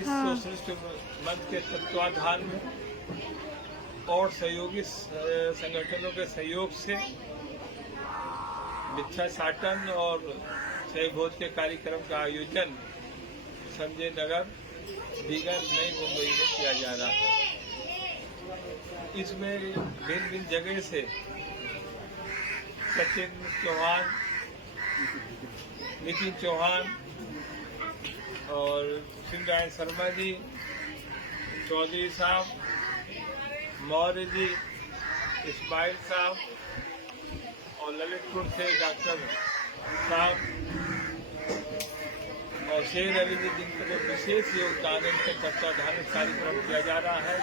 Marxist socialist मंच के तत्वाधान में और सहयोगी संगठनों के सहयोग से भिक्षाटन और छह भोज के कार्यक्रम का आयोजन संजय नगर, दीगर, नई मुंबई में किया जा रहा है। इसमें भिन्न भिन्न जगह से सचिन चौहान, नितिन चौहान और सिंह शर्मा जी, चौधरी साहब, मौर्य जी, इस्माइल साहब और ललितपुर से डॉक्टर साहब और शेर अली जी, जिनका विशेष योगदान इनके तत्वाधान कार्यक्रम किया जा रहा है।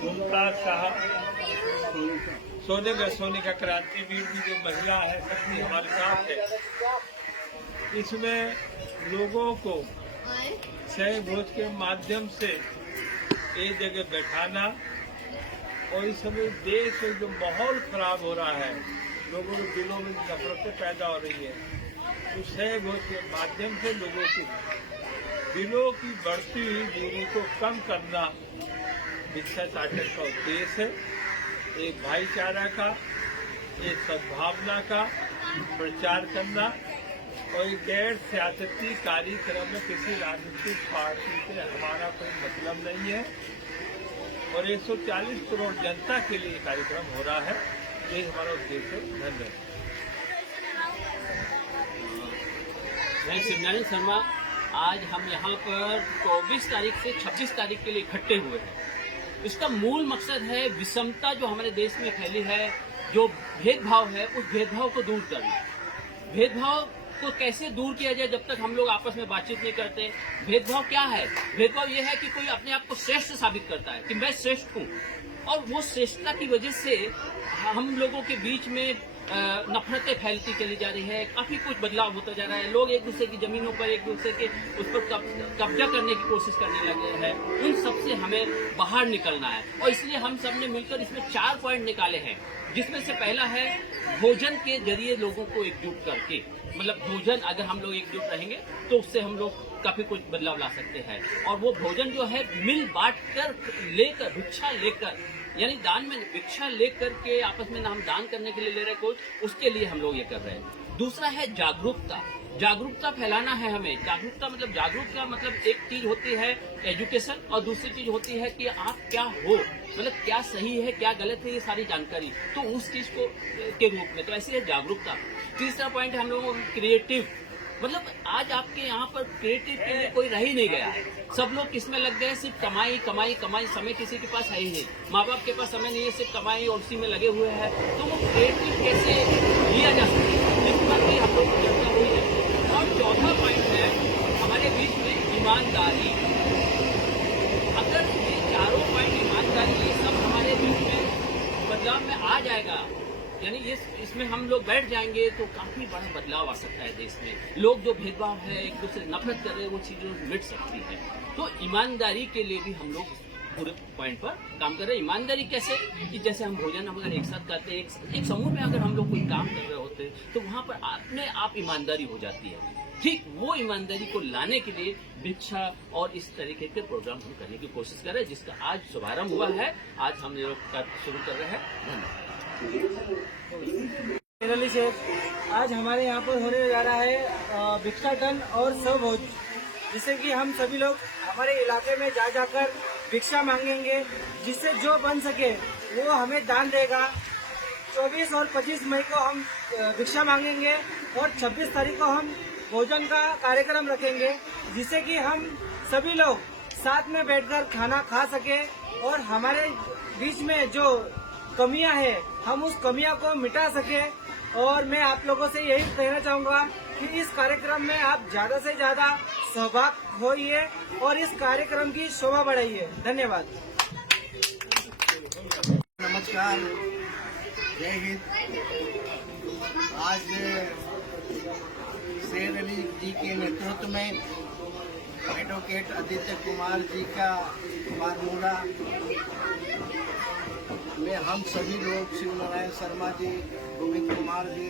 मुमताज साहब, सोनिका क्रांतिवीर जी जो महिला है, सबकी हमारे साथ है। इसमें लोगों को छह भोज के माध्यम से एक जगह बैठाना और इस समय देश में जो माहौल खराब हो रहा है, लोगों के दिलों में नफरतें पैदा हो रही है, तो छह भोज के माध्यम से लोगों की दिलों की बढ़ती हुई दूरी को कम करना भिक्षाटन का उद्देश्य है। एक भाईचारा का, एक सद्भावना का प्रचार करना और एक गैर सियासती कार्यक्रम में किसी राजनीतिक पार्टी से हमारा कोई मतलब नहीं है और 140 करोड़ जनता के लिए कार्यक्रम हो रहा है। ये हमारा उद्देश्य है। धन्यवाद। मैं शिवनारायण शर्मा, आज हम यहाँ पर 24 तारीख से 26 तारीख के लिए इकट्ठे हुए हैं। इसका मूल मकसद है विषमता जो हमारे देश में फैली है, जो भेदभाव है, उस भेदभाव को दूर करना। भेदभाव को कैसे दूर किया जाए जब तक हम लोग आपस में बातचीत नहीं करते। भेदभाव क्या है? भेदभाव यह है कि कोई अपने आप को श्रेष्ठ साबित करता है कि मैं श्रेष्ठ हूँ, और वो श्रेष्ठता की वजह से हम लोगों के बीच में नफरतें फैलती चली जा रही है। काफी कुछ बदलाव होता जा रहा है। लोग एक दूसरे की जमीनों पर, एक दूसरे के उस पर कब्जा करने की कोशिश करने लगे हैं। उन सब से हमें बाहर निकलना है और इसलिए हम सब ने मिलकर इसमें 4 पॉइंट निकाले हैं, जिसमें से पहला है भोजन के जरिए लोगों को एकजुट करके। मतलब भोजन, अगर हम लोग एकजुट रहेंगे तो उससे हम लोग काफी कुछ बदलाव ला सकते हैं। और वो भोजन जो है मिल बांट कर लेकर, भिक्षा लेकर, यानी दान में भिक्षा लेकर के आपस में हम दान करने के लिए ले रहे कोई, उसके लिए हम लोग ये कर रहे हैं। दूसरा है जागरूकता। जागरूकता फैलाना है हमें। जागरूकता मतलब, जागरूकता मतलब एक चीज होती है एजुकेशन और दूसरी चीज होती है कि आप क्या हो, मतलब क्या सही है क्या गलत है, ये सारी जानकारी, तो उस चीज को के रूप में, तो ऐसी है जागरूकता। तीसरा पॉइंट है हम लोगों को क्रिएटिव, मतलब आज आपके यहाँ पर क्रिएटिव के लिए कोई रह ही नहीं गया है। सब लोग किसमें लग गए? सिर्फ कमाई कमाई कमाई। समय किसी के पास है ही नहीं, माँ बाप के पास समय नहीं है, सिर्फ कमाई और उसी में लगे हुए हैं। तो वो क्रिएटिव कैसे लिया जा सकता है, इस पर भी हम लोग चर्चा हुई है। और चौथा पॉइंट है हमारे बीच में ईमानदारी। अगर ये चारों पॉइंट, ईमानदारी, ये सब हमारे बीच में बदलाव में आ जाएगा, यानी इसमें हम लोग बैठ जाएंगे तो काफी बड़ा बदलाव आ सकता है देश में। लोग जो भेदभाव है, एक दूसरे नफरत कर रहे हैं, वो चीजें मिट सकती है। तो ईमानदारी के लिए भी हम लोग पूरे पॉइंट पर काम कर रहे हैं। ईमानदारी कैसे? कि जैसे हम भोजन हम अगर एक साथ करते हैं, एक समूह में अगर हम लोग कोई काम कर रहे होते हैं, तो वहाँ पर अपने आप ईमानदारी हो जाती है। ठीक वो ईमानदारी को लाने के लिए भिक्षा और इस तरीके के प्रोग्राम हम करने की कोशिश कर रहे हैं, जिसका आज शुभारंभ हुआ है। आज हम लोग शुरू कर रहे हैं। धन्यवाद। से आज हमारे यहाँ पर होने जा रहा है भिक्षाटन और स्वभोज, जिससे कि हम सभी लोग हमारे इलाके में जा जाकर भिक्षा मांगेंगे, जिससे जो बन सके वो हमें दान देगा। 24 और 25 मई को हम भिक्षा मांगेंगे और 26 तारीख को हम भोजन का कार्यक्रम रखेंगे, जिससे कि हम सभी लोग साथ में बैठकर खाना खा सके और हमारे बीच में जो कमियां है हम उस कमियां को मिटा सके। और मैं आप लोगों से यही कहना चाहूँगा कि इस कार्यक्रम में आप ज्यादा से ज्यादा सहभाग होइए और इस कार्यक्रम की शोभा बढ़ाइए। धन्यवाद। नमस्कार, जय हिंद। आज शेर अली जी के नेतृत्व में एडवोकेट आदित्य कुमार जी का बारमूला में हम सभी लोग शिव नारायण शर्मा जी, गोविंद कुमार जी,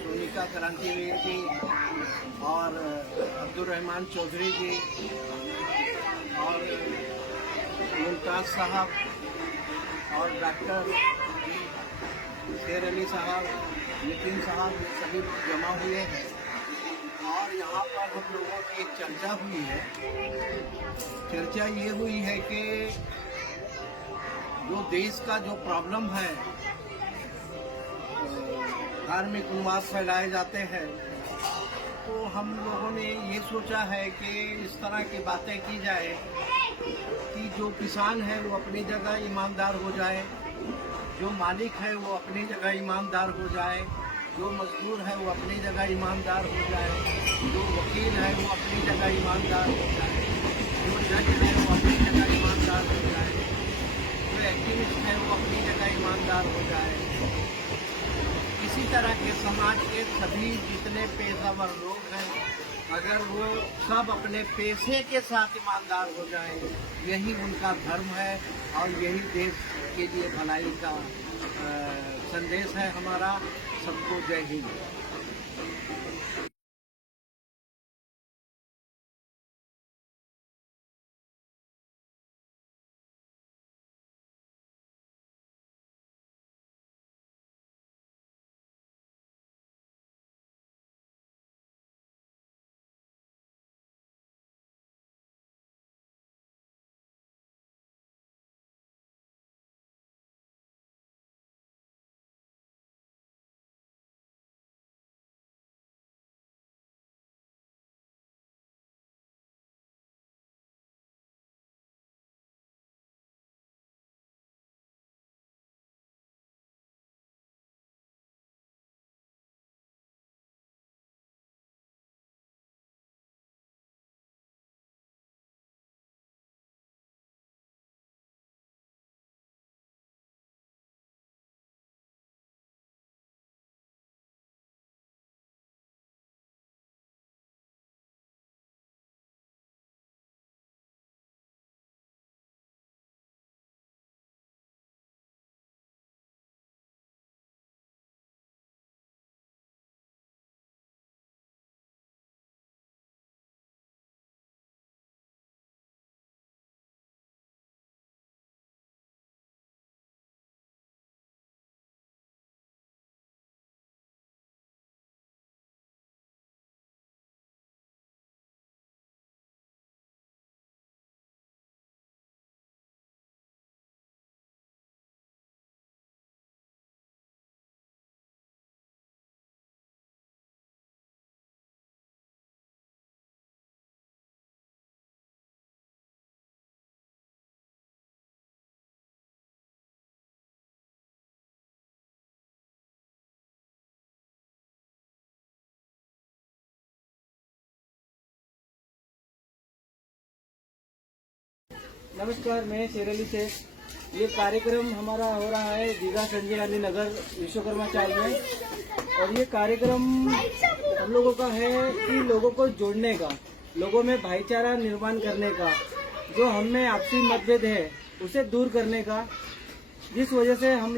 सोनिका क्रांतिवीर जी और अब्दुल रहमान चौधरी जी और मुमताज साहब और डॉक्टर शेर अली साहब, नितिन साहब, ये सभी लोग जमा हुए हैं और यहाँ पर हम लोगों की एक चर्चा हुई है। चर्चा ये हुई है कि जो देश का जो प्रॉब्लम है, धार्मिक उन्माद फैलाए जाते हैं, तो हम लोगों ने ये सोचा है कि इस तरह की बातें की जाए कि जो किसान है वो अपनी जगह ईमानदार हो जाए, जो मालिक है वो अपनी जगह ईमानदार हो जाए, जो मजदूर है वो अपनी जगह ईमानदार हो जाए, जो वकील है वो अपनी जगह ईमानदार हो जाए, जो जज है वो अपनी जगह ईमानदार हो जाए, जो एक्टिविस्ट है वो अपनी जगह ईमानदार हो जाए। इसी तरह के समाज के सभी जितने पेशेवर लोग हैं, अगर वो सब अपने पेशे के साथ ईमानदार हो जाए, यही उनका धर्म है और यही देश के लिए भलाई का संदेश है हमारा। सबको जय हिंद। नमस्कार, मैं शेर अली शेख। ये कार्यक्रम हमारा हो रहा है दीघा संजय गांधी नगर विश्वकर्मा चाल में, और ये कार्यक्रम हम लोगों का है कि लोगों को जोड़ने का, लोगों में भाईचारा निर्माण करने का, जो हम में आपसी मतभेद है उसे दूर करने का। जिस वजह से हम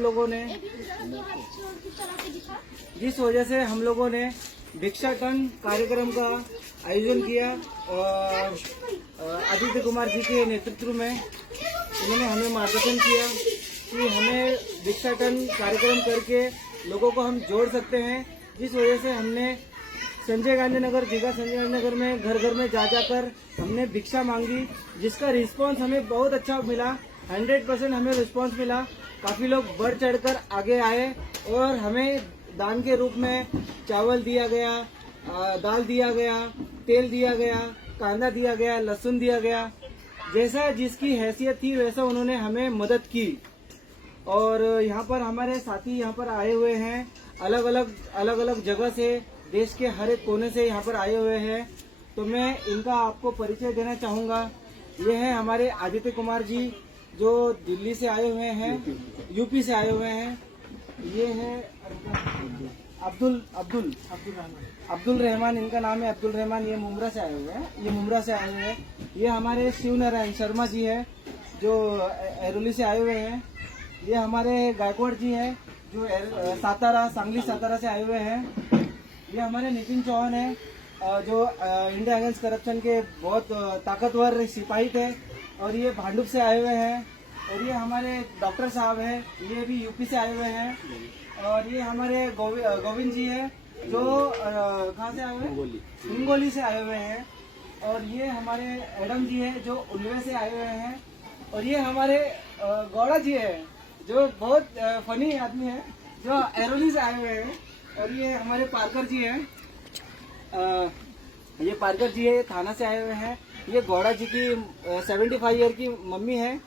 लोगों ने भिक्षाटन कार्यक्रम का आयोजन किया। आदित्य कुमार जी के नेतृत्व में उन्होंने हमें मार्गदर्शन किया कि हमें भिक्षाटन कार्यक्रम करके लोगों को हम जोड़ सकते हैं। जिस वजह से हमने संजय गांधी नगर, दीघा संजय गांधी नगर में घर घर में जा जाकर हमने भिक्षा मांगी, जिसका रिस्पांस हमें बहुत अच्छा मिला। 100% हमें रिस्पांस मिला। काफी लोग बढ़ चढ़कर आगे आए और हमें दान के रूप में चावल दिया गया, दाल दिया गया, तेल दिया गया, कांदा दिया गया, लहसुन दिया गया। जैसा जिसकी हैसियत थी वैसा उन्होंने हमें मदद की। और यहाँ पर हमारे साथी यहाँ पर आए हुए हैं, अलग अलग जगह से, देश के हर एक कोने से यहाँ पर आए हुए हैं। तो मैं इनका आपको परिचय देना चाहूँगा। ये है हमारे आदित्य कुमार जी, जो दिल्ली से आए हुए हैं, यूपी से आए हुए हैं। ये है अब्दुल रहमान, इनका नाम है अब्दुल रहमान। ये मुमरा से आए हुए हैं। ये हमारे शिव नारायण शर्मा जी है, जो एरोली से आए हुए हैं। ये हमारे गायकवाड़ जी हैं जो सातारा सांगली सातारा से आए हुए हैं। ये हमारे नितिन चौहान है जो इंडिया अगेंस्ट करप्शन के बहुत ताकतवर सिपाही थे और ये भांडुप से आए हुए हैं। और ये हमारे डॉक्टर साहब हैं, ये भी यूपी से आए हुए हैं। और ये हमारे गोविंद जी है जो कहाँ से आए हुए हैं, हिंगोली से आए हुए हैं। और ये हमारे एडम जी है जो उल्वे से आए हुए हैं। और ये हमारे गौड़ा जी है जो बहुत फनी आदमी है जो एरोली से आए हुए हैं। और ये हमारे पारकर जी हैं, ये पारकर जी है, थाना से आए हुए हैं। ये गौड़ा जी की 75 ईयर की मम्मी है।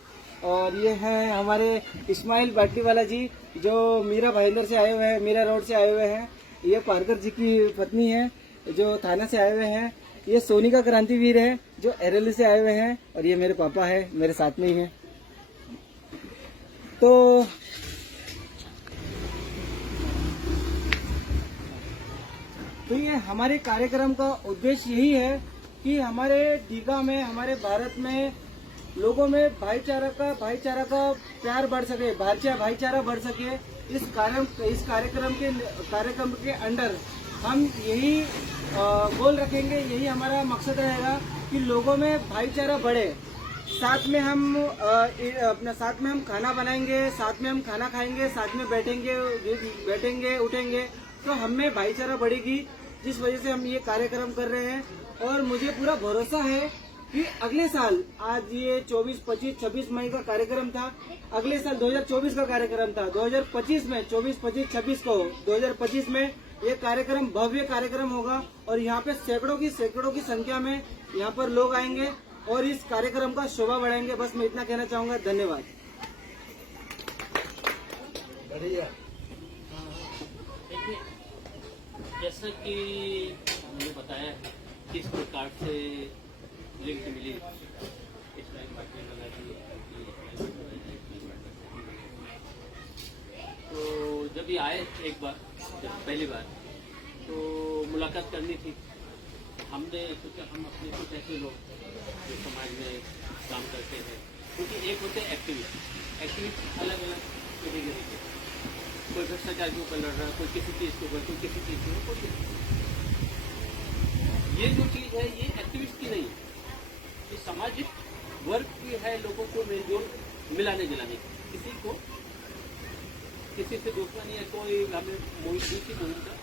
और ये हैं हमारे इस्माइल बाटीवाला जी जो मीरा भाईंदर से आए हुए हैं, मीरा रोड से आए हुए हैं। ये पारकर जी की पत्नी है जो थाना से आए हुए हैं। ये सोनिका क्रांतिवीर है जो एरेली से आए हुए हैं। और ये मेरे पापा है, मेरे साथ में ही है। तो ये हमारे कार्यक्रम का उद्देश्य यही है कि हमारे दीघा में, हमारे भारत में लोगों में भाईचारा का प्यार बढ़ सके, भाईचारा बढ़ सके। इस कार्यक्रम के अंडर हम यही गोल रखेंगे, यही हमारा मकसद रहेगा कि लोगों में भाईचारा बढ़े। साथ में हम खाना बनाएंगे, साथ में हम खाना खाएंगे, साथ में बैठेंगे उठेंगे, तो हमें भाईचारा बढ़ेगी, जिस वजह से हम ये कार्यक्रम कर रहे हैं। और मुझे पूरा भरोसा है कि अगले साल, आज ये 24, 25, 26 मई का कार्यक्रम था, अगले साल 2024 का कार्यक्रम था, 2025 में 24, 25, 26 को 2025 में ये कार्यक्रम भव्य कार्यक्रम होगा। और यहाँ पे सैकड़ों की संख्या में यहाँ पर लोग आएंगे और इस कार्यक्रम का शोभा बढ़ाएंगे। बस मैं इतना कहना चाहूँगा। धन्यवाद। बढ़िया। देखिए, जैसा कि हमने बताया किस प्रकार से लिंक मिली इस्माइल बाटीवाला जी, तो जब ये आए एक बार, जब पहली बार तो मुलाकात करनी थी, हमने सोचा हम अपने कुछ ऐसे लोग जो समाज में काम करते हैं, क्योंकि एक होते हैं एक्टिविस्ट अलग अलग कैटेगरी के, कोई भ्रष्टाचार के ऊपर लड़ रहा है, कोई किसी चीज़ के ऊपर, कोई किसी चीज़ के ऊपर, कोई ये जो चीज़ है ये एक्टिविस्ट की नहीं है, ये सामाजिक वर्ग की है, लोगों को मेलजोल मिलाने जिलाने की, किसी से दुश्मनी है, कोई हमें दूसरी मुहिम का।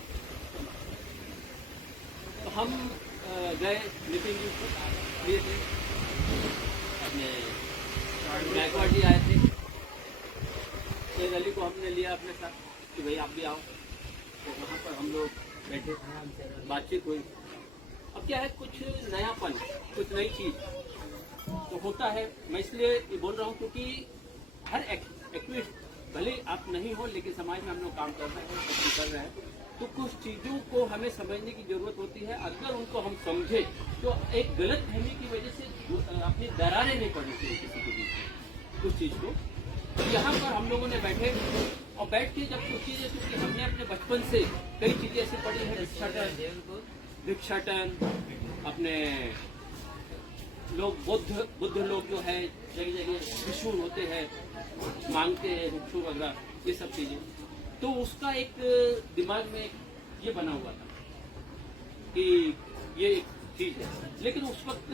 तो हम गए नितिन जी को लिए थे, अपने गायकवाड़ जी आए थे, शेर अली को हमने लिया अपने साथ कि भाई आप भी आओ। तो वहाँ पर हम लोग बैठे, बातचीत हुई। अब क्या है, कुछ नयापन, कुछ नई चीज तो होता है। मैं इसलिए ये बोल रहा हूँ क्योंकि हर एक्टिविस्ट भले आप नहीं हो, लेकिन समाज में हम लोग काम कर रहे हैं, कर रहे हैं, तो कुछ चीज़ों को हमें समझने की जरूरत होती है। अगर उनको हम समझे तो एक गलत फहमी की वजह से अपनी दरारें नहीं पड़नी चाहिए किसी के बीच उस चीज़ को। तो यहाँ पर हम लोगों ने बैठे और बैठ के जब सोची है, क्योंकि हमने अपने बचपन से कई चीज़ें ऐसी पढ़ी है, भिक्षाटन, अपने लोग बुद्ध लोग जो है जगह जगह भिक्षु होते हैं, मांगते हैं भिक्षु वगैरह, ये सब चीजें। तो उसका एक दिमाग में ये बना हुआ था कि ये एक चीज है, लेकिन उस वक्त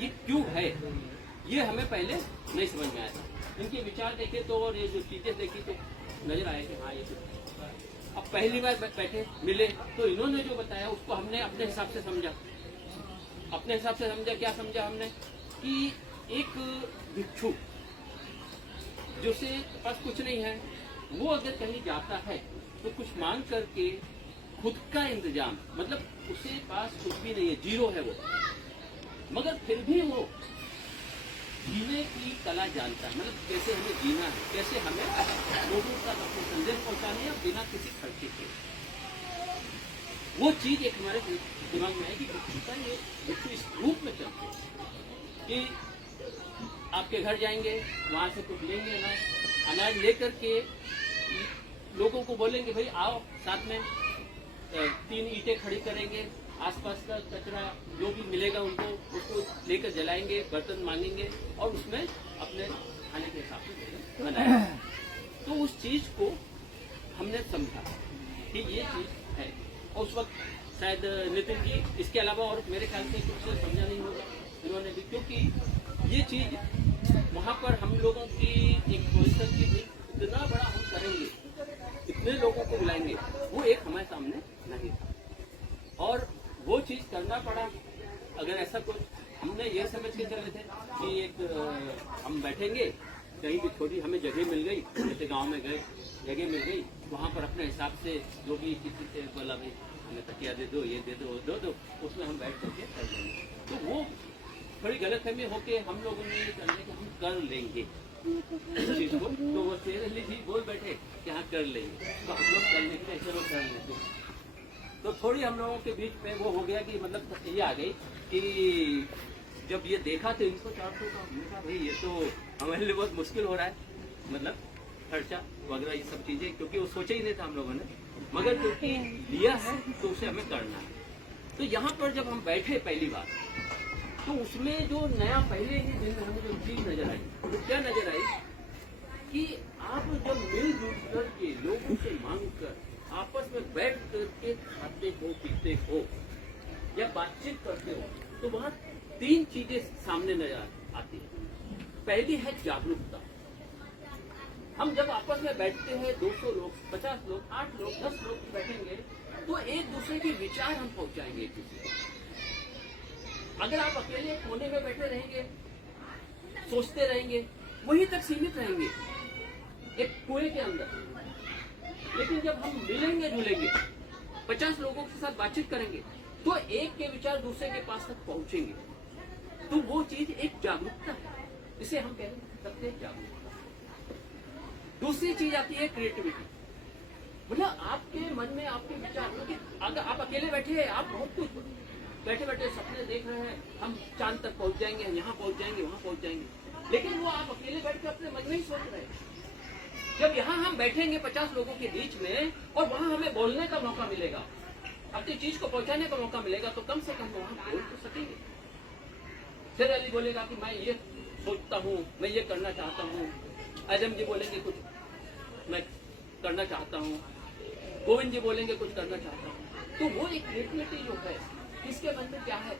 ये क्यों है ये हमें पहले नहीं समझ में आया था। इनके विचार देखे तो और ये जो चीजें देखी तो नजर आया कि हाँ ये तो। अब पहली बार बैठे मिले तो इन्होंने जो बताया उसको हमने अपने हिसाब से समझा। क्या समझा हमने कि एक भिक्षु जिसके पास कुछ नहीं है, वो अगर कहीं जाता है तो कुछ मांग करके खुद का इंतजाम, मतलब उसके पास कुछ भी नहीं है, जीरो है वो, मगर फिर भी वो जीने की कला जानता है, मतलब कैसे हमें जीना है, कैसे हमें लोगों तक अपने संदेश पहुंचाने है बिना किसी खर्चे के। वो चीज एक हमारे दिमाग में है कि भिक्षु इस रूप में चलते हैं कि आपके घर जाएंगे, वहां से कुछ लेंगे ना, अनाज लेकर के लोगों को बोलेंगे भाई आओ साथ में, 3 ईंटें खड़ी करेंगे, आसपास का कचरा जो भी मिलेगा उनको उसको लेकर जलाएंगे, बर्तन मांगेंगे और उसमें अपने खाने के हिसाब से बनाएंगे। चीज को हमने समझा कि ये चीज है। और उस वक्त शायद नितिन जी इसके अलावा और मेरे ख्याल से कुछ समझा नहीं होगा इन्होंने भी, क्योंकि ये चीज वहाँ पर हम लोगों की एक पोजिशन की थी, इतना बड़ा हम करेंगे, इतने लोगों को बुलाएंगे, वो एक हमारे सामने नहीं था और वो चीज करना पड़ा। अगर ऐसा कुछ हमने ये समझ के चले थे कि एक हम बैठेंगे कहीं भी, छोटी हमें जगह मिल गई, जैसे गांव में गए जगह मिल गई, वहाँ पर अपने हिसाब से जो भी किसी से बोला भाई हमें तकिया दे दो, ये दे दो, दो उसमें हम बैठ करके कर लेंगे। तो वो थोड़ी गलतफहमी होके हम लोगों ने ये करने कि हम कर लेंगे इस चीज को, तो वो सीरियसली जी बोल बैठे कि हाँ कर लेंगे, तो हम लोग कर लेंगे, चलो कर लेंगे। तो थोड़ी हम लोगों के बीच में वो हो गया कि मतलब ये आ गई कि जब ये देखा 300-400 का, हमने कहा भाई ये तो हमारे लिए बहुत मुश्किल हो रहा है, मतलब खर्चा वगैरह ये सब चीजें, क्योंकि वो सोचा ही नहीं था हम लोगों ने, मगर क्योंकि लिया है तो उसे हमें करना है। तो यहाँ पर जब हम बैठे पहली बार, तो उसमें जो नया पहले ही दिन में हमें जो चीज नजर आई, तो क्या नजर आई कि आप जब मिलजुल करके लोगों से मांग कर आपस में बैठ करके खाते हो, पीते हो या बातचीत करते हो, तो वहाँ 3 चीजें सामने नजर आती है। पहली है जागरूकता। हम जब आपस में बैठते हैं 200 लोग, 50 लोग, 8 लोग, 10 लोग बैठेंगे, तो एक दूसरे के विचार हम पहुंचाएंगे एक दूसरे को। अगर आप अकेले कोने में बैठे रहेंगे, सोचते रहेंगे, वहीं तक सीमित रहेंगे एक कुएं के अंदर। लेकिन जब हम मिलेंगे जुलेंगे, 50 लोगों के साथ बातचीत करेंगे, तो एक के विचार दूसरे के पास तक पहुंचेंगे। तो वो चीज एक जागरूकता है, इसे हम कह सकते हैं जागरूकता। दूसरी चीज आती है क्रिएटिविटी, मतलब आपके मन में आपके विचार, क्योंकि अगर आप अकेले बैठे हैं, आप बहुत कुछ बैठे बैठे सपने देख रहे हैं, हम चांद तक पहुंच जाएंगे, यहाँ पहुंच जाएंगे, वहां पहुंच जाएंगे, लेकिन वो आप अकेले बैठ के अपने मन में ही सोच रहे हैं। जब यहाँ हम बैठेंगे 50 लोगों के बीच में और वहां हमें बोलने का मौका मिलेगा, अपनी चीज को पहुंचाने का मौका मिलेगा, तो कम से कम वहां बोल तो सकेंगे। फिर अली बोलेगा कि मैं ये सोचता हूँ, मैं ये करना चाहता हूँ, आजम जी बोलेंगे कुछ मैं करना चाहता हूँ, गोविंद जी बोलेंगे कुछ करना चाहता हूँ। तो वो एक क्रिएटिविटी जो है, किसके मन में क्या है,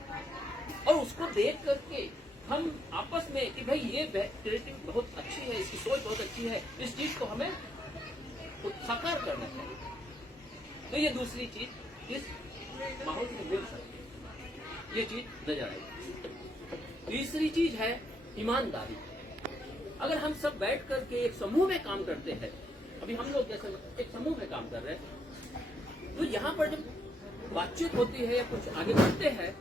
और उसको देख करके हम आपस में कि भाई ये क्रिएटिव बहुत अच्छी है, इसकी सोच बहुत अच्छी है, इस चीज को हमें साकार करना चाहिए। तो ये दूसरी चीज इस माहौल में मिल सकती है, ये चीज नजर आई। तीसरी चीज है ईमानदारी। अगर हम सब बैठ करके एक समूह में काम करते हैं, अभी हम लोग जैसे एक समूह में काम कर रहे हैं, तो यहाँ पर जब बातचीत होती है या कुछ आगे बढ़ते हैं,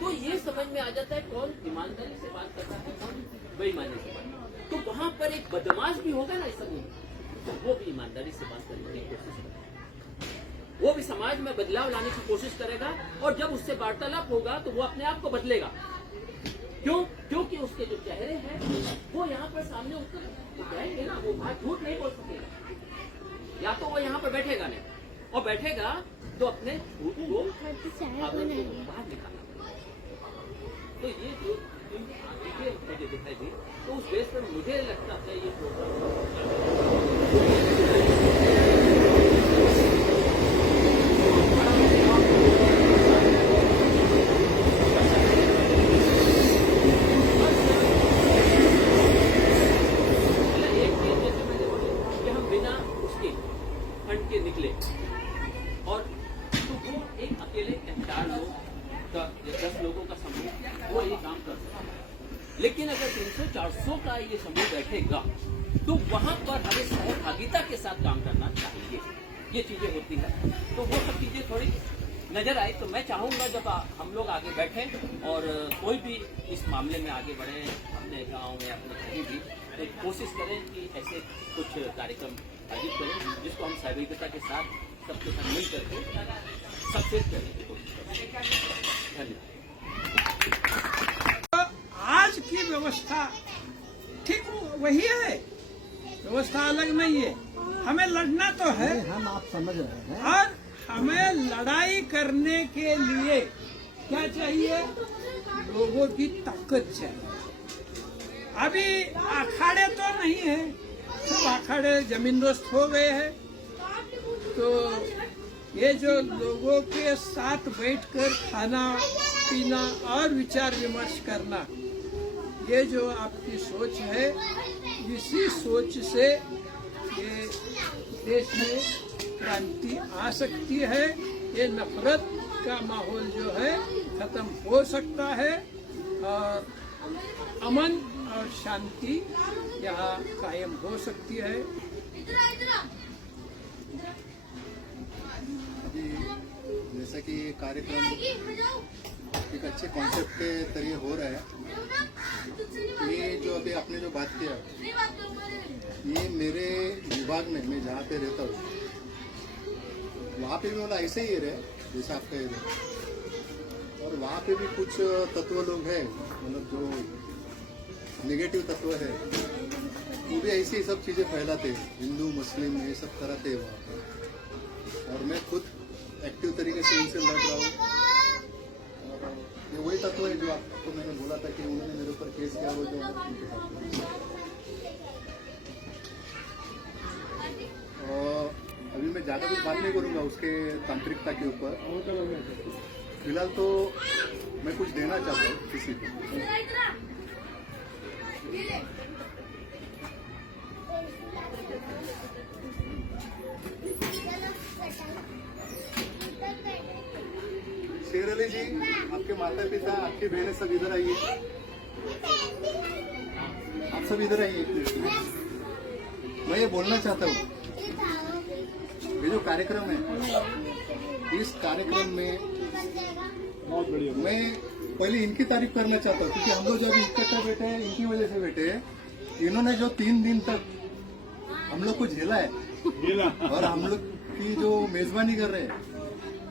तो ये समझ में आ जाता है कौन ईमानदारी से बात करता है, कौन बेईमानी से बात। तो वहां पर एक बदमाश भी होगा ना इस समूह, तो वो भी ईमानदारी से बात करने की कोशिश करेगा, वो भी समाज में बदलाव लाने की कोशिश करेगा, और जब उससे वार्तालाप होगा तो वो अपने आप को बदलेगा। क्यों? क्योंकि उसके जो चेहरे हैं वो यहाँ पर सामने उतर जाएंगे ना, वो बात झूठ नहीं बोल सकेगा, या तो वो यहाँ पर बैठेगा नहीं, और बैठेगा तो अपने झूठ को बाहर निकालना। तो ये जो मुझे दिखाई दी, तो उस बेस पर मुझे लगता है ये निकले, और तो वो एक अकेले 4 लोग का 10 लोगों का समूह वो ये काम कर सकता है। लेकिन अगर 300-400 का ये समूह बैठेगा, तो वहां पर हमें सहभागिता के साथ काम करना चाहिए। ये चीजें होती है, तो वो सब चीजें थोड़ी नजर आई। तो मैं चाहूंगा जब हम लोग आगे बैठें और कोई भी इस मामले में आगे बढ़े, अपने गाँव में अपने कहीं भी, तो कोशिश करें कि ऐसे कुछ कार्यक्रम आयोजित करें जिसको हम सहभागिता के साथ सबके साथ मिल करके सक्सेस करने की कोशिश करें। धन्यवाद। आज की व्यवस्था ठीक वही है, व्यवस्था अलग नहीं है, हमें लड़ना तो है, हम आप समझ रहे हैं, और हमें लड़ाई करने के लिए क्या चाहिए? लोगों की ताकत चाहिए। अभी अखाड़े तो नहीं है, सब अखाड़े जमींदोस्त हो गए हैं। तो ये जो लोगों के साथ बैठकर खाना पीना और विचार विमर्श करना, ये जो आपकी सोच है, इसी सोच से ये देश में क्रांति आ सकती है। ये नफरत का माहौल जो है खत्म हो सकता है और अमन और शांति यहाँ कायम हो सकती है। अभी जैसा कि ये कार्यक्रम एक अच्छे कॉन्सेप्ट के तरीके हो रहा है, ये जो अभी आपने जो बात किया, ये मेरे विभाग में मैं जहाँ पे रहता हूँ वहाँ पे भी मतलब ऐसे ही रहे जैसा आप कह रहे, और वहाँ पे भी कुछ तत्व लोग हैं, मतलब जो नेगेटिव तत्व है वो भी ऐसे ही सब चीज़ें फैलाते हैं, हिंदू मुस्लिम ये सब कराते हैं वहाँ पे। और मैं खुद एक्टिव तरीके से इनसे लड़ रहा हूँ। ये वही तत्व है जो आपको मैंने बोला था कि उन्होंने मेरे ऊपर केस किया, वो जो और अभी मैं ज़्यादा कुछ बात नहीं करूँगा उसके तांत्रिकता के ऊपर। फिलहाल तो मैं कुछ देना चाहता हूँ किसी को। शेर अली जी, आपके माता पिता, आपकी बहनें सब इधर आइए, आप सब इधर आइए। मैं ये बोलना चाहता हूँ, ये जो कार्यक्रम है, इस कार्यक्रम में मैं पहले इनकी तारीफ करना चाहता हूँ, क्योंकि हम लोग जब इकट्ठा बैठे हैं इनकी वजह से बैठे हैं। इन्होंने जो 3 दिन तक हम लोग को झेला है और हम लोग की जो मेजबानी कर रहे हैं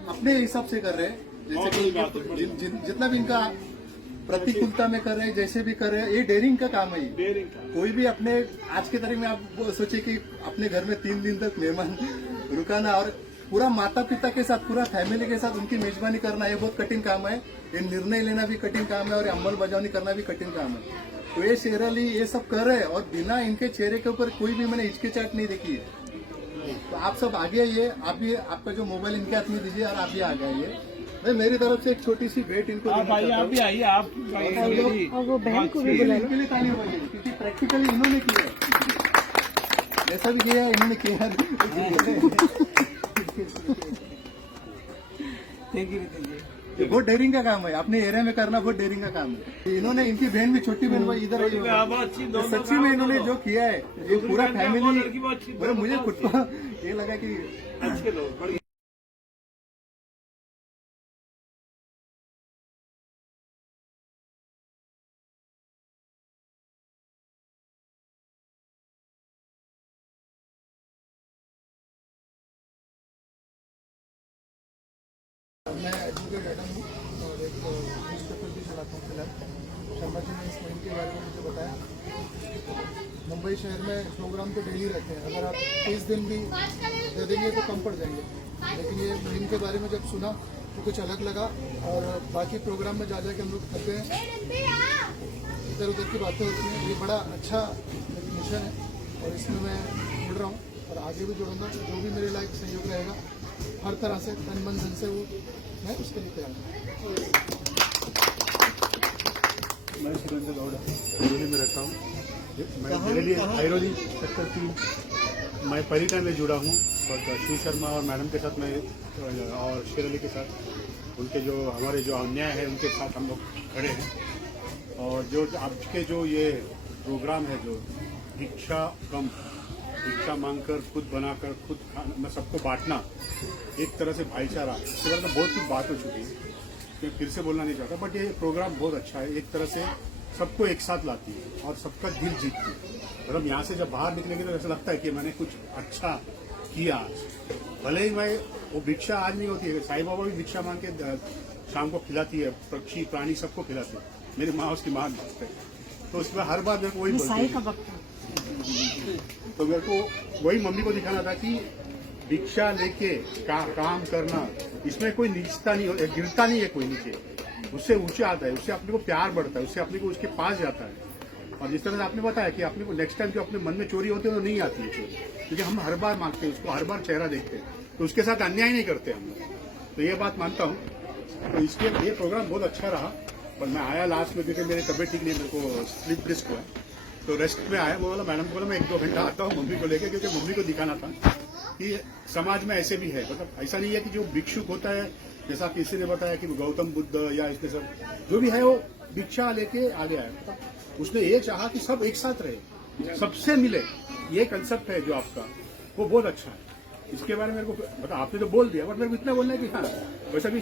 अपने हिसाब से कर रहे हैं, जैसे कि जितना भी इनका प्रतिकूलता में कर रहे हैं, जैसे भी कर रहे हैं, ये डेयरिंग का काम है। कोई भी अपने आज के तारीख में आप सोचे कि अपने घर में 3 दिन तक मेहमान रुकाना और पूरा माता पिता के साथ, पूरा फैमिली के साथ उनकी मेजबानी करना, ये बहुत कठिन काम है। ये निर्णय लेना भी कठिन काम है और अमल बजावनी करना भी कठिन काम है। तो ये शेर अली ये सब कर रहे हैं और बिना इनके चेहरे के ऊपर कोई भी मैंने हिचकिचाहट नहीं देखी है। तो आप सब आगे आइए, आप भी आपका जो मोबाइल इनके हाथ में दीजिए और आप भी आगे आइए। मैं मेरी तरफ से एक छोटी सी भेंट इनको आप आइए, आप भी आइए, आप और वो बहन को भी बुला लो। इनके लिए ताली बजाइए, क्योंकि प्रैक्टिकली इन्होंने किया है, ऐसा भी किया है इन्होंने किया है। Thank you. ये बहुत डेयरिंग का काम है, अपने एरिया में करना बहुत डेयरिंग का काम है। इन्होंने इनकी बहन भी, छोटी बहन भाई इधर आई है। सच्ची में इन्होंने जो किया है, ये पूरा फैमिली, मुझे खुद को ये लगा कि अच्छे लोग। मैं एजुकेटेड मैडम हूँ और एक न्यूज़पेपर भी चलाता हूँ फिलहाल। शर्मा जी ने इस मुहिम के बारे में मुझे बताया। मुंबई शहर में प्रोग्राम तो डेली रहते हैं, अगर आप 30 दिन भी दे देंगे तो कम पड़ जाएंगे, लेकिन ये मुहिम के बारे में जब सुना तो कुछ अलग लगा। और बाकी प्रोग्राम में जा के हम लोग करते हैं, इधर उधर की बातें होती हैं। ये बड़ा अच्छा मिशन है और इसमें मैं जुड़ रहा हूँ और आगे भी जुड़ूंगा। जो भी मेरे लायक सहयोग रहेगा, हर तरह से तन मन धन से वो मैं उसके लिए तैयार हूँ। मैं सुरेंद्र गौड़ दिल्ली में रहता हूँ। मैं दिल्ली आयरोली सेक्टर 3 मैं परिटा में जुड़ा हूँ और श्री शर्मा और मैडम के साथ मैं और शेर अली के साथ उनके जो हमारे जो अन्याय है उनके साथ हम लोग खड़े हैं। और जो आपके जो ये प्रोग्राम है, जो भिक्षा कम, भिक्षा मांगकर खुद बनाकर खुद खाना, सबको बांटना, एक तरह से भाईचारा, इसके बारे में बहुत कुछ बात हो चुकी है, मैं फिर से बोलना नहीं चाहता। बट ये प्रोग्राम बहुत अच्छा है, एक तरह से सबको एक साथ लाती है और सबका दिल जीतती है। मतलब यहाँ से जब बाहर निकलेंगे तो ऐसा लगता है कि मैंने कुछ अच्छा किया। भले ही मैं वो भिक्षा आज नहीं होती है, साईं बाबा भी भिक्षा मांग के शाम को खिलाती है, पक्षी प्राणी सबको खिलाते हैं। मेरी माँ उसकी माँ है, तो उसमें हर बार मेरे को वही बोलती है। तो मेरे को वही मम्मी को दिखाना था कि भिक्षा लेके काम करना, इसमें कोई नीचता नहीं, गिरता नहीं है कोई नीचे, उससे ऊंचे आता है, उससे अपने को प्यार बढ़ता है, उससे अपने को उसके पास जाता है। और जिस तरह से आपने बताया कि अपने को नेक्स्ट टाइम जो अपने मन में चोरी होती है वो नहीं आती है चोरी, क्योंकि हम हर बार मांगते हैं उसको, हर बार चेहरा देखते हैं, तो उसके साथ अन्याय नहीं करते हम लोग, तो ये बात मानता हूँ। तो इसके ये प्रोग्राम बहुत अच्छा रहा, पर मैं आया लास्ट में क्योंकि मेरी तबीयत ठीक नहीं, मेरे को स्लीप डिस्क हुआ है, तो रेस्ट में आया। वो बोला, मैडम को बोला मैं 1-2 घंटा आता हूँ मम्मी को लेकर, क्योंकि मम्मी को दिखाना था कि समाज में ऐसे भी है, मतलब ऐसा नहीं है कि जो भिक्षुक होता है, जैसा किसी ने बताया कि गौतम बुद्ध या इसके सब जो भी है वो भिक्षा लेके आ गया है, मतलब उसने ये चाहा कि सब एक साथ रहे, सबसे मिले, ये कंसेप्ट है जो आपका, वो बहुत अच्छा है। इसके बारे में मेरे को मतलब आपने तो बोल दिया, बट मेरे को इतना बोलना है कि हाँ वैसा भी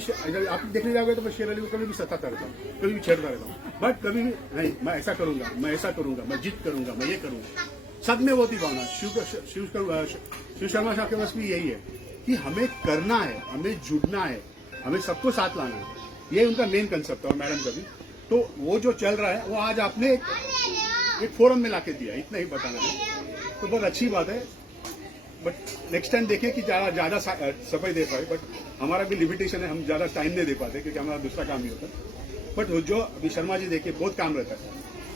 आप देखने जाओगे तो मैं शेर अली को कभी भी सताता रहता हूँ, कभी भी छेड़ता रहता हूँ, बट कभी भी नहीं मैं ऐसा करूंगा, मैं ऐसा करूंगा, मैं जीत करूंगा, मैं ये करूंगा, सब में होती भावना। शिव शर्मा साहब के पास भी यही है कि हमें करना है, हमें जुड़ना है, हमें सबको साथ लाना है, ये उनका मेन कंसेप्ट है। और मैडम का भी तो वो जो चल रहा है वो आज आपने एक फोरम में लाके दिया, इतना ही बताना है, तो बहुत अच्छी बात है। बट नेक्स्ट टाइम देखें कि ज्यादा सफाई दे पाए, बट हमारा भी लिमिटेशन है, हम ज्यादा टाइम नहीं दे पाते क्योंकि हमारा दूसरा काम ही होता है। बट जो अभी शर्मा जी देखिए बहुत काम रहता है,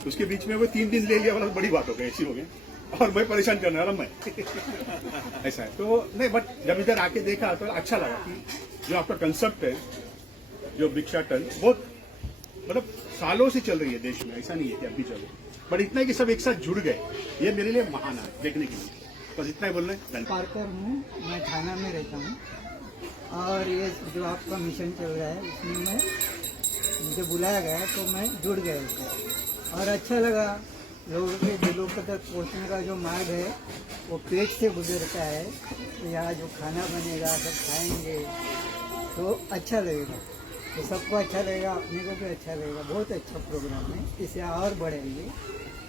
उसके बीच में वो 3 दिन ले लिया वाला बड़ी बात हो गई, ऐसी हो गई, और मैं परेशान करने वाला मैं ऐसा है। तो नहीं, बट जब इधर आके देखा तो अच्छा लगा कि जो आपका कंसेप्ट है, जो भिक्षाटन बहुत मतलब सालों से चल रही है देश में, ऐसा नहीं है कि अभी चल रही, बट इतना है कि सब एक साथ जुड़ गए, ये मेरे लिए महान है देखने के लिए। बस इतना ही बोलना है। पार्कर हूँ, मैं थाना में रहता हूँ, और ये जो आपका मिशन चल रहा है उसमें मुझे बुलाया गया तो मैं जुड़ गया उसको, और अच्छा लगा। लोगों के दिलों तक पहुँचने का जो मार्ग है वो पेट से गुजरता है, तो यहाँ जो खाना बनेगा सब खाएंगे तो अच्छा लगेगा, तो सबको अच्छा लगेगा, अपने को भी अच्छा लगेगा। बहुत अच्छा प्रोग्राम है, इसे और बढ़ाइए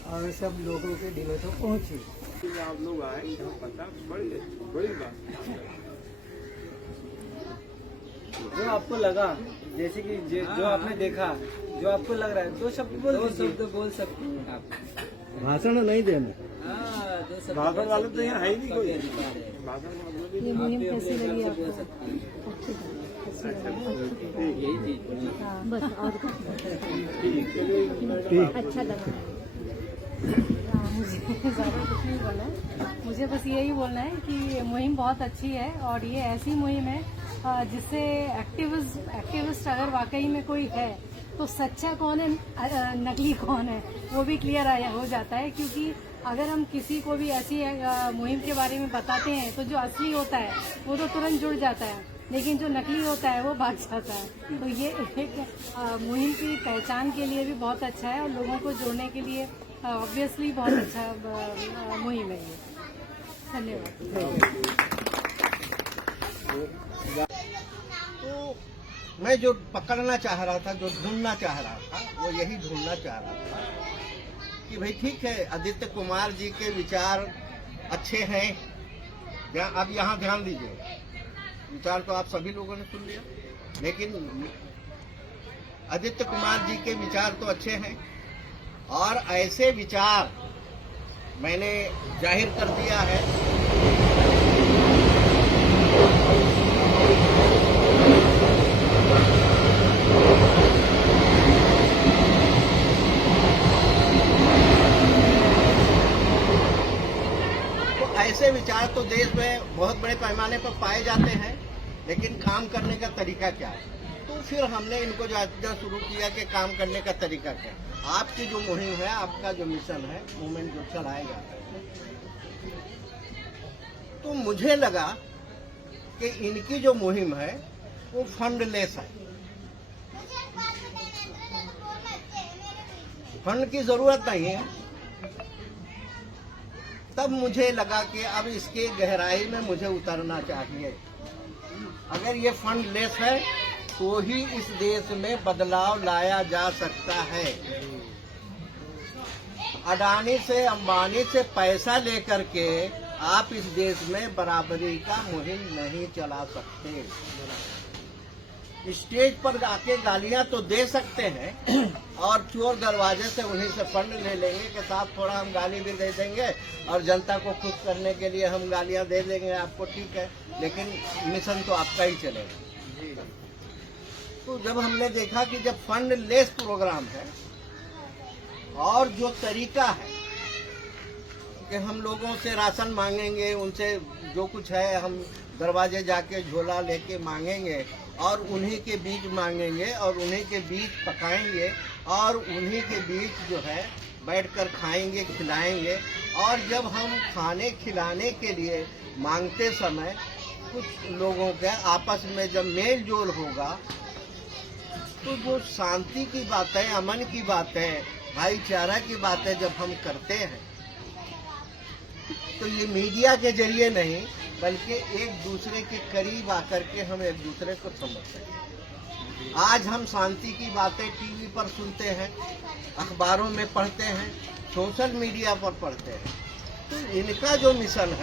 और सब लोगों के दिलों तक पहुँचे। आप लोग आए यहाँ पता बड़ी बात। जो आपको लगा, जैसे कि जो आपने देखा, जो आपको लग रहा है, 2 शब्द बोल सकते हैं आप। भाषण नहीं देना, भाषण वाले तो यहाँ है ही नहीं कोई। ये मुहिम कैसी लगी आपको? बस और अच्छा लगा। मुझे ज़्यादा कुछ नहीं बोलना है, मुझे बस यही बोलना है कि मुहिम बहुत अच्छी है, और ये ऐसी मुहिम है जिससे एक्टिविस्ट अगर वाकई में कोई है तो सच्चा कौन है, नकली कौन है, वो भी क्लियर हो जाता है। क्योंकि अगर हम किसी को भी ऐसी मुहिम के बारे में बताते हैं तो जो असली होता है वो तो तुरंत जुड़ जाता है, लेकिन जो नकली होता है वो भाग जाता है। तो ये एक मुहिम की पहचान के लिए भी बहुत अच्छा है, और लोगों को जोड़ने के लिए ऑब्वियसली बहुत अच्छा मुहिम है ये। धन्यवाद। तो मैं जो पकड़ना चाह रहा था, जो ढूंढना चाह रहा था, वो यही ढूंढना चाह रहा था कि भाई ठीक है, आदित्य कुमार जी के विचार अच्छे हैं, अब यहाँ ध्यान दीजिए, विचार तो आप सभी लोगों ने सुन लिया, लेकिन आदित्य कुमार जी के विचार तो अच्छे हैं, और ऐसे विचार मैंने जाहिर कर दिया है। तो ऐसे विचार तो देश में बहुत बड़े पैमाने पर पाए जाते हैं, लेकिन काम करने का तरीका क्या है? तो फिर हमने इनको जांचना शुरू किया कि काम करने का तरीका क्या है। आपकी जो मुहिम है, आपका जो मिशन है, मूवमेंट जो चलाया जाता है, तो मुझे लगा कि इनकी जो मुहिम है वो फंडलेस है, फंड की जरूरत नहीं है। तब मुझे लगा कि अब इसके गहराई में मुझे उतरना चाहिए। अगर ये फंडलेस है तो ही इस देश में बदलाव लाया जा सकता है। अडानी से, अंबानी से पैसा लेकर के आप इस देश में बराबरी का मुहिम नहीं चला सकते। स्टेज पर आके गालियां तो दे सकते हैं, और चोर दरवाजे से उन्हीं से फंड ले लेंगे कि साथ थोड़ा हम गाली भी दे देंगे और जनता को खुश करने के लिए हम गालियां दे देंगे आपको, ठीक है, लेकिन मिशन तो आपका ही चलेगा। तो जब हमने देखा कि जब फंड लेस प्रोग्राम है और जो तरीका है कि हम लोगों से राशन मांगेंगे, उनसे जो कुछ है हम दरवाजे जाके झोला लेके मांगेंगे और उन्हीं के बीच मांगेंगे और उन्हीं के बीच पकाएंगे और उन्हीं के बीच जो है बैठकर खाएंगे, खिलाएंगे। और जब हम खाने खिलाने के लिए मांगते समय कुछ लोगों के आपस में जब मेल जोल होगा तो जो शांति की बात है, अमन की बात है, भाईचारा की बात है, जब हम करते हैं तो ये मीडिया के जरिए नहीं बल्कि एक दूसरे के करीब आकर के हम एक दूसरे को समझते हैं। आज हम शांति की बातें टीवी पर सुनते हैं, अखबारों में पढ़ते हैं, सोशल मीडिया पर पढ़ते हैं। तो इनका जो मिशन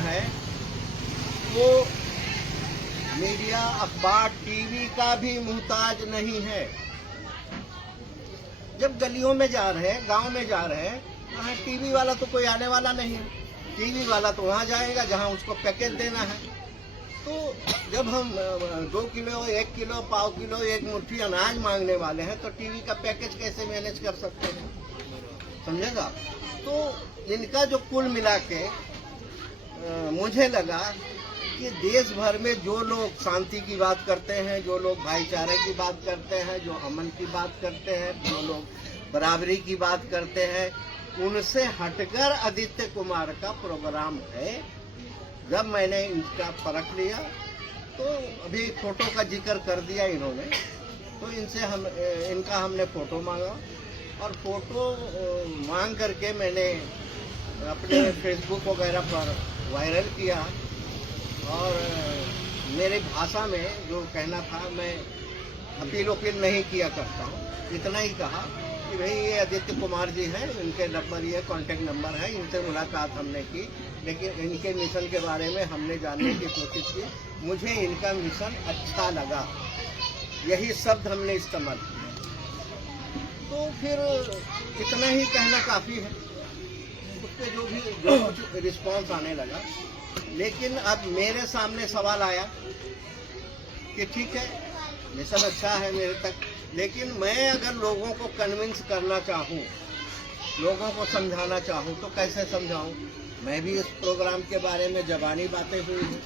है वो मीडिया, अखबार, टीवी का भी मुहताज नहीं है। जब गलियों में जा रहे हैं, गांव में जा रहे हैं, वहाँ टीवी वाला तो कोई आने वाला नहीं है। टीवी वाला तो वहाँ जाएगा जहाँ उसको पैकेज देना है। तो जब हम 2 किलो, 1 किलो, पाव किलो, 1 मुट्ठी अनाज मांगने वाले हैं तो टीवी का पैकेज कैसे मैनेज कर सकते हैं, समझेगा। तो इनका जो कुल मिला के मुझे लगा कि देश भर में जो लोग शांति की बात करते हैं, जो लोग भाईचारे की बात करते हैं, जो अमन की बात करते हैं, जो लोग बराबरी की बात करते हैं, उनसे हटकर आदित्य कुमार का प्रोग्राम है। जब मैंने इनका परख लिया तो अभी फोटो का जिक्र कर दिया इन्होंने, तो इनका हमने फोटो मांगा और फोटो मांग करके मैंने अपने फेसबुक वगैरह पर वायरल किया। और मेरी भाषा में जो कहना था, मैं अपील नहीं किया करता हूँ, इतना ही कहा कि भाई ये आदित्य कुमार जी हैं, इनके नंबर, ये कांटेक्ट नंबर है, इनसे मुलाकात हमने की, लेकिन इनके मिशन के बारे में हमने जानने की कोशिश की। मुझे इनका मिशन अच्छा लगा, यही शब्द हमने इस्तेमाल किया। तो फिर इतना ही कहना काफ़ी है। उसके जो कुछ रिस्पॉन्स आने लगा, लेकिन अब मेरे सामने सवाल आया कि ठीक है, मिशन अच्छा है मेरे तक, लेकिन मैं अगर लोगों को कन्विंस करना चाहूँ, लोगों को समझाना चाहूँ तो कैसे समझाऊँ। मैं भी इस प्रोग्राम के बारे में ज़बानी बातें हुई हैं,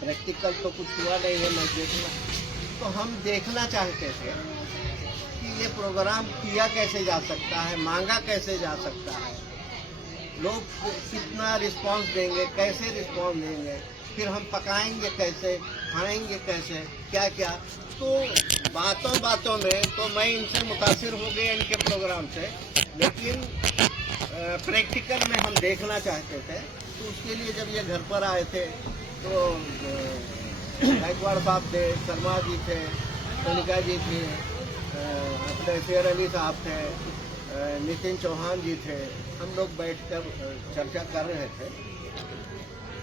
प्रैक्टिकल तो कुछ हुआ नहीं है। मैं देखना, तो हम देखना चाहते थे कि ये प्रोग्राम किया कैसे जा सकता है, मांगा कैसे जा सकता है, लोग कितना रिस्पांस देंगे, कैसे रिस्पांस देंगे, फिर हम पकाएंगे कैसे, खाएंगे कैसे, क्या क्या। तो बातों में तो मैं इनसे मुतासिर हो गया, इनके प्रोग्राम से, लेकिन प्रैक्टिकल में हम देखना चाहते थे। तो उसके लिए जब ये घर पर आए थे तो गायकवाड़ साहब थे, शर्मा जी थे, सोनिका जी थी, अपने शेर अली साहब थे, नितिन चौहान जी थे। हम लोग बैठकर चर्चा कर रहे थे,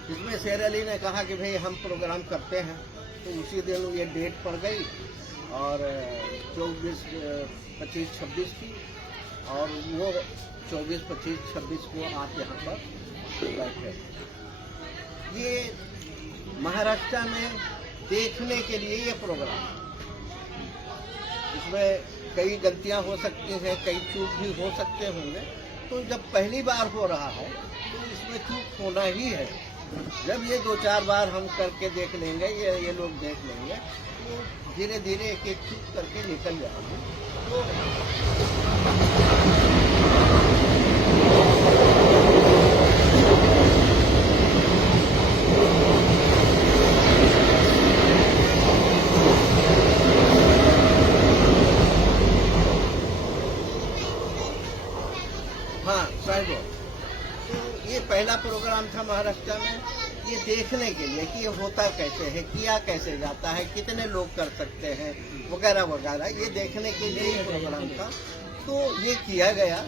जिसमें शेर अली ने कहा कि भाई हम प्रोग्राम करते हैं। तो उसी दिन ये डेट पड़ गई और 24, 25, 26 की, और वो 24, 25, 26 को आप यहाँ पर बैठे। ये महाराष्ट्र में देखने के लिए ये प्रोग्राम, इसमें कई गलतियां हो सकती हैं, कई चूक भी हो सकते होंगे। तो जब पहली बार हो रहा है तो इसमें चूक होना ही है। जब ये 2-4 बार हम करके देख लेंगे, ये लोग देख लेंगे, तो धीरे धीरे एक एक चूक करके निकल जाएंगे। तो हाँ साहिब, तो ये पहला प्रोग्राम था महाराष्ट्र में, ये देखने के लिए कि ये होता कैसे है, किया कैसे जाता है, कितने लोग कर सकते हैं, वगैरह वगैरह, ये देखने के लिए ये प्रोग्राम था। तो ये किया गया,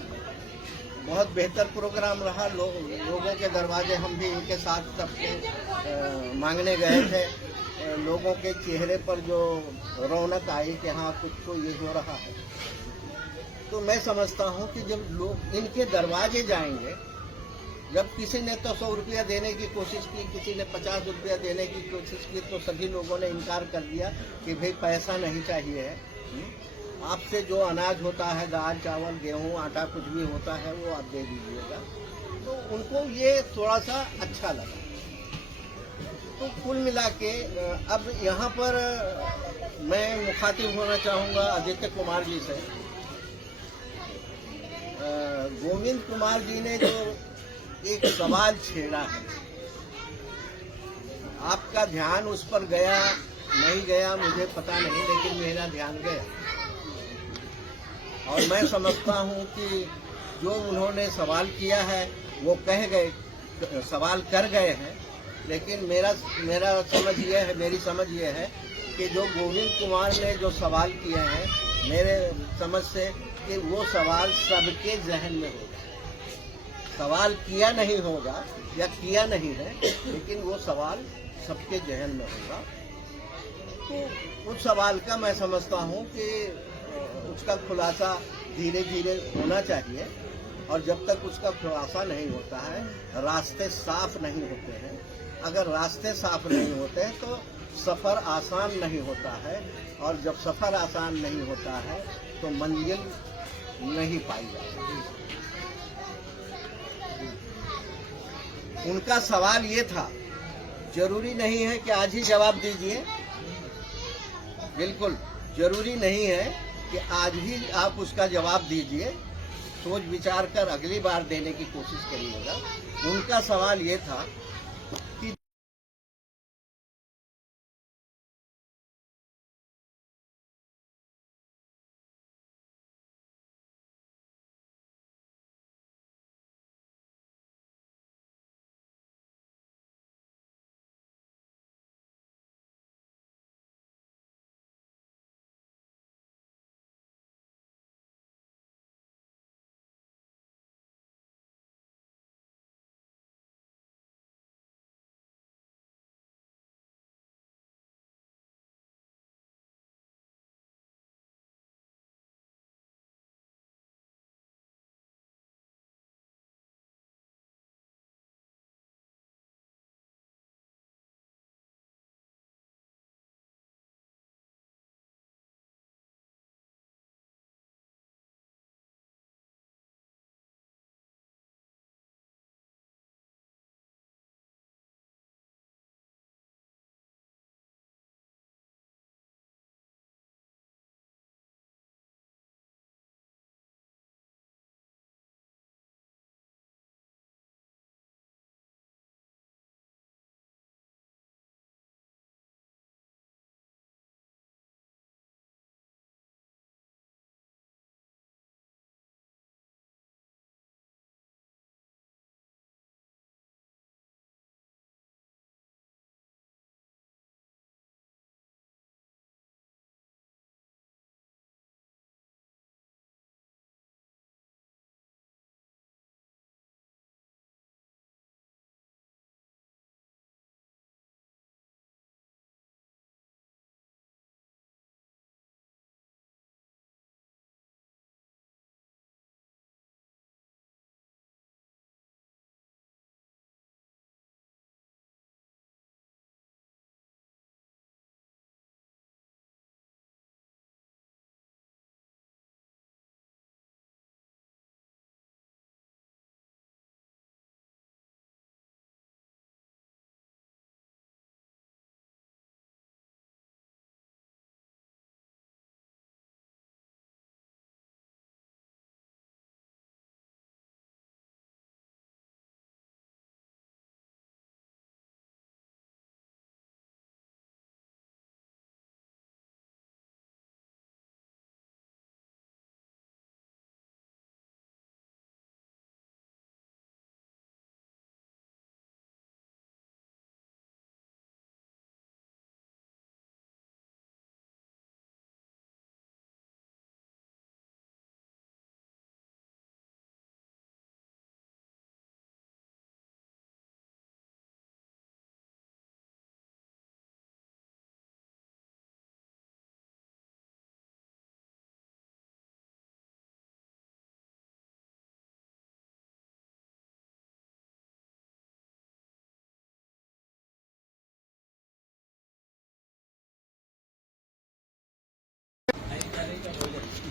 बहुत बेहतर प्रोग्राम रहा। लोगों के दरवाजे हम भी इनके साथ सबके मांगने गए थे। लोगों के चेहरे पर जो रौनक आई कि हाँ कुछ तो ये हो रहा है, तो मैं समझता हूँ कि जब लोग इनके दरवाजे जाएंगे, जब किसी ने तो 100 रुपया देने की कोशिश की, किसी ने 50 रुपया देने की कोशिश की, तो सभी लोगों ने इनकार कर दिया कि भाई पैसा नहीं चाहिए है, आपसे जो अनाज होता है, दाल चावल गेहूं आटा कुछ भी होता है वो आप दे दीजिएगा। तो उनको ये थोड़ा सा अच्छा लगा। तो कुल मिला के अब यहाँ पर मैं मुखातिब होना चाहूँगा आदित्य कुमार जी से। गोविंद कुमार जी ने जो एक सवाल छेड़ा है, आपका ध्यान उस पर गया नहीं गया मुझे पता नहीं, लेकिन मेरा ध्यान गया। और मैं समझता हूँ कि जो उन्होंने सवाल किया है वो कह गए, सवाल कर गए हैं, लेकिन मेरा समझ ये है, मेरी समझ ये है कि जो गोविंद कुमार ने जो सवाल किए हैं, मेरे समझ से कि वो सवाल सबके जहन में होगा। सवाल किया नहीं होगा या किया नहीं है, लेकिन वो सवाल सबके जहन में होगा। तो उस सवाल का मैं समझता हूँ कि उसका खुलासा धीरे धीरे होना चाहिए, और जब तक उसका खुलासा नहीं होता है, रास्ते साफ नहीं होते हैं, अगर रास्ते साफ नहीं होते हैं तो सफ़र आसान नहीं होता है, और जब सफ़र आसान नहीं होता है तो मंजिल नहीं पाई जाती। उनका सवाल ये था, जरूरी नहीं है कि आज ही जवाब दीजिए, बिल्कुल जरूरी नहीं है कि आज ही आप उसका जवाब दीजिए, सोच विचार कर अगली बार देने की कोशिश करिएगा। उनका सवाल ये था कि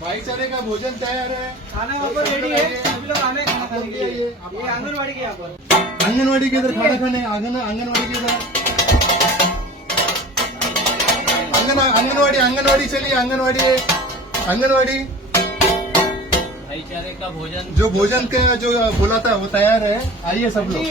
भाईचारे का भोजन तैयार है। खाना यहाँ पर रेडी है, सभी लोग आने खाना खाने के लिए। ये ये आंगनबाड़ी के यहाँ पर आंगनवाड़ी के इधर खाना खाने आंगनवाड़ी के इधर आंगनवाड़ी चलिए आंगनवाड़ी भाईचारे का भोजन जो भोजन का जो बुलाता है वो तैयार है। आइए सब लोग।